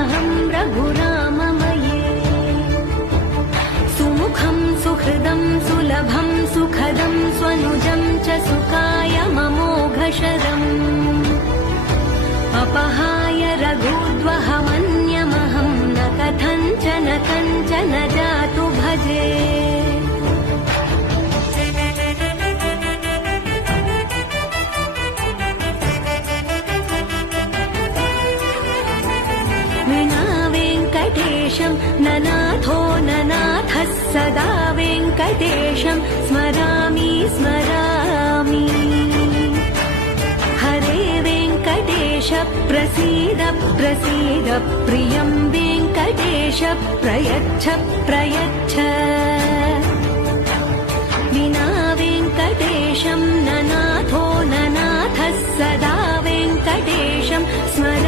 नित्यमहं रघुराममये सुमुखं सुहृदं सुलभं सुखदं स्वनुजं च सुखाय ममोघशरम् अपहाय रघुद्वहमन्यमहं न कथञ्चन जातु भजे विना वेङ्कटेशं ननाथो ननाथः सदा वेङ्कटेशं स्मरामि स्मरामि हरे वेङ्कटेश प्रसीद प्रसीद प्रियं वेङ्कटेश प्रयच्छ प्रयच्छ विना वेङ्कटेशं ननाथो ननाथः सदा वेङ्कटेशं स्मरामि